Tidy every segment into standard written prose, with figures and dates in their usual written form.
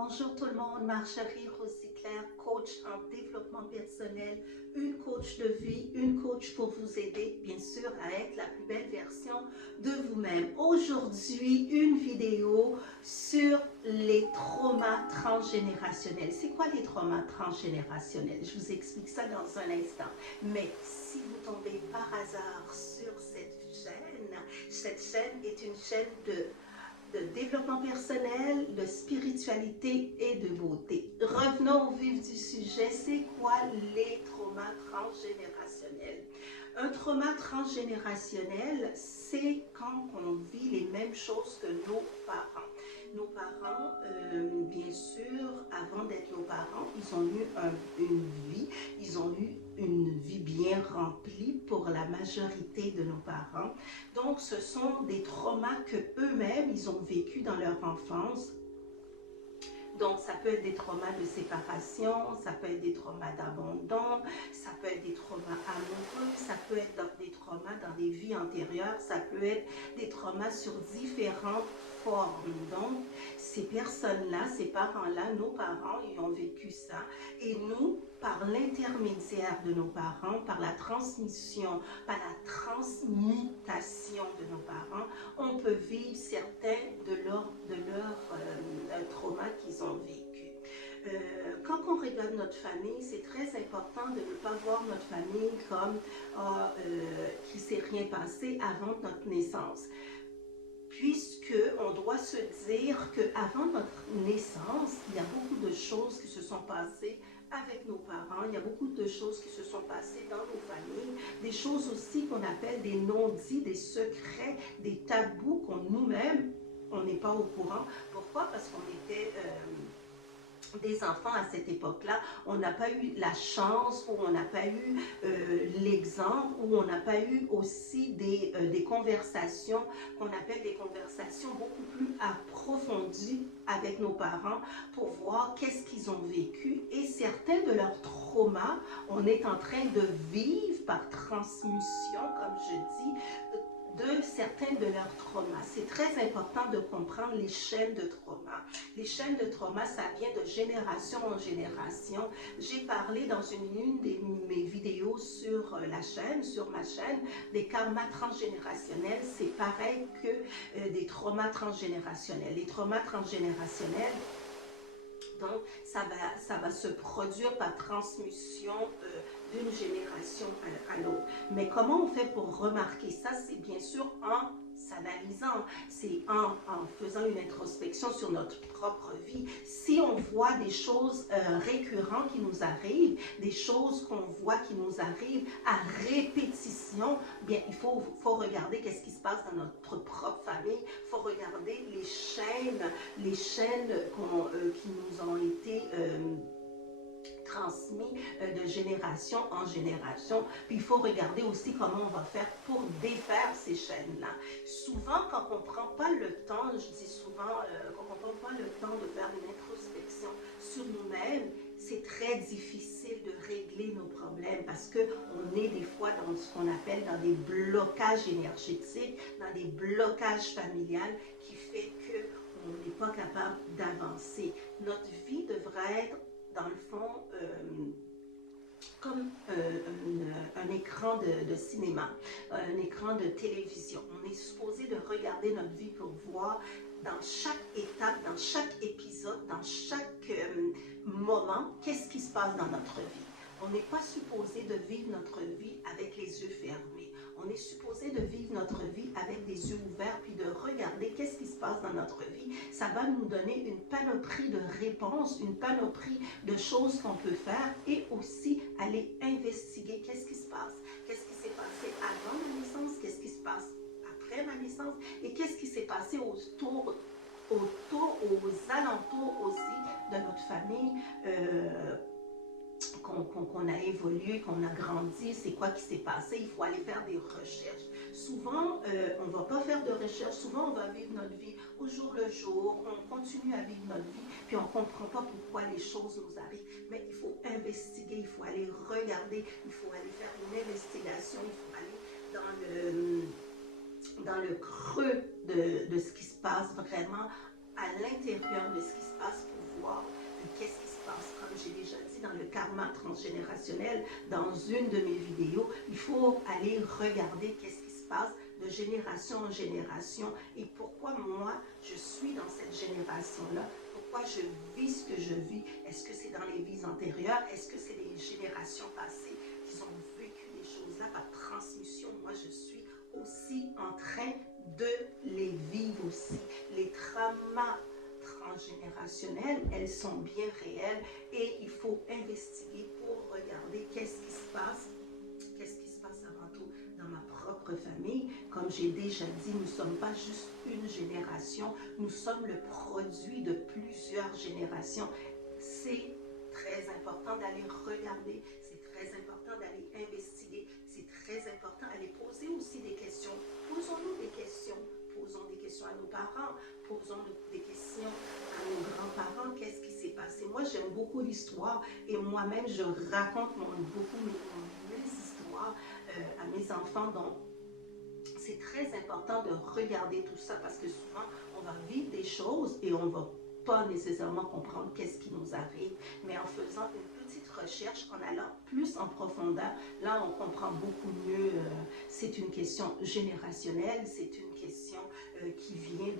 Bonjour tout le monde, Marjorie Rosiclair, coach en développement personnel, une coach de vie, une coach pour vous aider, bien sûr, à être la plus belle version de vous-même. Aujourd'hui, une vidéo sur les traumas transgénérationnels. C'est quoi les traumas transgénérationnels? Je vous explique ça dans un instant. Mais si vous tombez par hasard sur cette chaîne est une chaîne de développement personnel, de spiritualité et de beauté. Revenons au vif du sujet, c'est quoi les traumas transgénérationnels? Un trauma transgénérationnel, c'est quand on vit les mêmes choses que nos parents. Nos parents, bien sûr, avant d'être nos parents, ils ont eu une vie, ils ont eu une vie bien remplie pour la majorité de nos parents. Donc, ce sont des traumas que eux-mêmes, ils ont vécu dans leur enfance. Donc, ça peut être des traumas de séparation, ça peut être des traumas d'abandon, ça peut être des traumas amoureux, ça peut être des traumas dans des vies antérieures, ça peut être des traumas sur différentes formes. Donc, ces personnes-là, ces parents-là, nos parents, ils ont vécu ça. Et nous, par l'intermédiaire de nos parents, par la transmission, par la transmutation de nos parents, on peut vivre certains de leurs traumas qu'ils ont vécu. Quand on regarde notre famille, c'est très important de ne pas voir notre famille comme qu'il ne s'est rien passé avant notre naissance. Puisque on doit se dire qu'avant notre naissance, il y a beaucoup de choses qui se sont passées avec nos parents, il y a beaucoup de choses qui se sont passées dans nos familles, des choses aussi qu'on appelle des non-dits, des secrets, des tabous qu'on nous-mêmes, on n'est pas au courant. Pourquoi? Parce qu'on était des enfants à cette époque-là, on n'a pas eu la chance ou on n'a pas eu l'exemple ou on n'a pas eu aussi des conversations qu'on appelle des conversations beaucoup plus approfondies avec nos parents pour voir qu'est-ce qu'ils ont vécu et certains de leurs traumas, on est en train de vivre par transmission, comme je dis, de certains de leurs traumas. C'est très important de comprendre les chaînes de trauma. Les chaînes de trauma, ça vient de génération en génération. J'ai parlé dans une de mes vidéos sur la chaîne, sur ma chaîne, des karmas transgénérationnels. C'est pareil que des traumas transgénérationnels. Les traumas transgénérationnels, donc, ça va se produire par transmission d'une génération à l'autre. Mais comment on fait pour remarquer ça? C'est bien sûr en s'analysant, c'est en faisant une introspection sur notre propre vie. Si on voit des choses récurrentes qui nous arrivent, des choses qu'on voit qui nous arrivent à répétition, bien, il faut regarder qu'est-ce qui se passe dans notre propre famille, il faut regarder les chaînes qui nous ont été transmis de génération en génération. Puis il faut regarder aussi comment on va faire pour défaire ces chaînes-là. Souvent, quand on ne prend pas le temps, je dis souvent, quand on ne prend pas le temps de faire une introspection sur nous-mêmes, c'est très difficile de régler nos problèmes parce qu'on est des fois dans ce qu'on appelle dans des blocages énergétiques, dans des blocages familiales qui fait qu'on n'est pas capable d'avancer. Notre vie devrait être dans le fond, comme un écran de cinéma, un écran de télévision. On est supposé de regarder notre vie pour voir dans chaque étape, dans chaque épisode, dans chaque moment, qu'est-ce qui se passe dans notre vie. On n'est pas supposé de vivre notre vie avec les yeux fermés. On est supposé de vivre notre vie avec des yeux ouverts puis de regarder qu'est-ce qui se passe dans notre vie. Ça va nous donner une panoplie de réponses, une panoplie de choses qu'on peut faire et aussi aller investiguer qu'est-ce qui se passe. Qu'est-ce qui s'est passé avant ma naissance, qu'est-ce qui se passe après ma naissance et qu'est-ce qui s'est passé aux alentours aussi de notre famille. Qu'on a évolué, qu'on a grandi, c'est quoi qui s'est passé, il faut aller faire des recherches. Souvent, on ne va pas faire de recherches, souvent on va vivre notre vie au jour le jour, on continue à vivre notre vie, puis on ne comprend pas pourquoi les choses nous arrivent. Mais il faut investiguer, il faut aller regarder, il faut aller faire une investigation, il faut aller dans le creux de ce qui se passe vraiment à l'intérieur de ce qui se passe pour voir qu'est-ce qui se passe. Comme j'ai déjà dit dans le karma transgénérationnel, dans une de mes vidéos, il faut aller regarder qu'est-ce qui se passe de génération en génération et pourquoi moi, je suis dans cette génération-là, pourquoi je vis ce que je vis. Est-ce que c'est dans les vies antérieures? Est-ce que c'est les générations passées qui ont vécu des choses-là par transmission? Moi, je suis aussi en train de les vivre aussi. Les traumas transgénérationnelles, elles sont bien réelles et il faut investiguer pour regarder qu'est-ce qui se passe. Qu'est-ce qui se passe avant tout dans ma propre famille? Comme j'ai déjà dit, nous ne sommes pas juste une génération, nous sommes le produit de plusieurs générations. C'est très important d'aller regarder, c'est très important d'aller investiguer, c'est très important d'aller poser aussi des questions. Posons-nous des questions. Posons des questions à nos parents, posons des questions à nos grands-parents. Qu'est-ce qui s'est passé? Moi, j'aime beaucoup l'histoire et moi-même, je raconte beaucoup mes histoires à mes enfants. Donc, c'est très important de regarder tout ça parce que souvent, on va vivre des choses et on ne va pas nécessairement comprendre qu'est-ce qui nous arrive. Mais en faisant une petite recherche, en allant plus en profondeur, là, on comprend beaucoup mieux. C'est une question générationnelle, c'est une question qui vient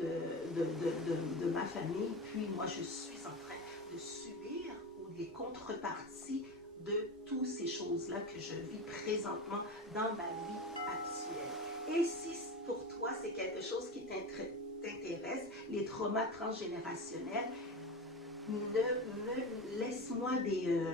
de ma famille. Puis moi, je suis en train de subir ou des contreparties de toutes ces choses-là que je vis présentement dans ma vie actuelle. Et si pour toi, c'est quelque chose qui t'intéresse, les traumas transgénérationnels, laisse-moi des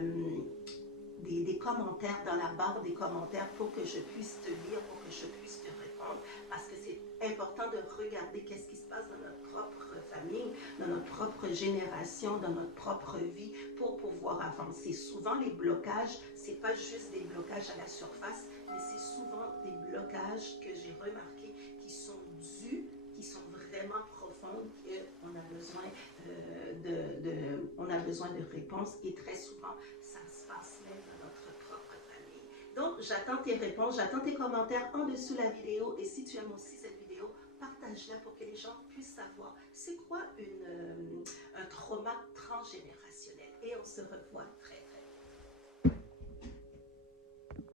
commentaires dans la barre des commentaires pour que je puisse te lire, pour que je puisse te répondre, parce que c'est important de regarder qu'est-ce qui se passe dans notre propre famille, dans notre propre génération, dans notre propre vie, pour pouvoir avancer. Souvent, les blocages, c'est pas juste des blocages à la surface, mais c'est souvent des blocages que j'ai remarqués qui sont dus, qui sont vraiment profondes, qu'on a besoin on a besoin de réponses et très souvent, ça se passe même dans notre propre famille. Donc, j'attends tes réponses, j'attends tes commentaires en dessous de la vidéo et si tu aimes aussi cette vidéo, partage-la pour que les gens puissent savoir c'est quoi un trauma transgénérationnel. Et on se revoit très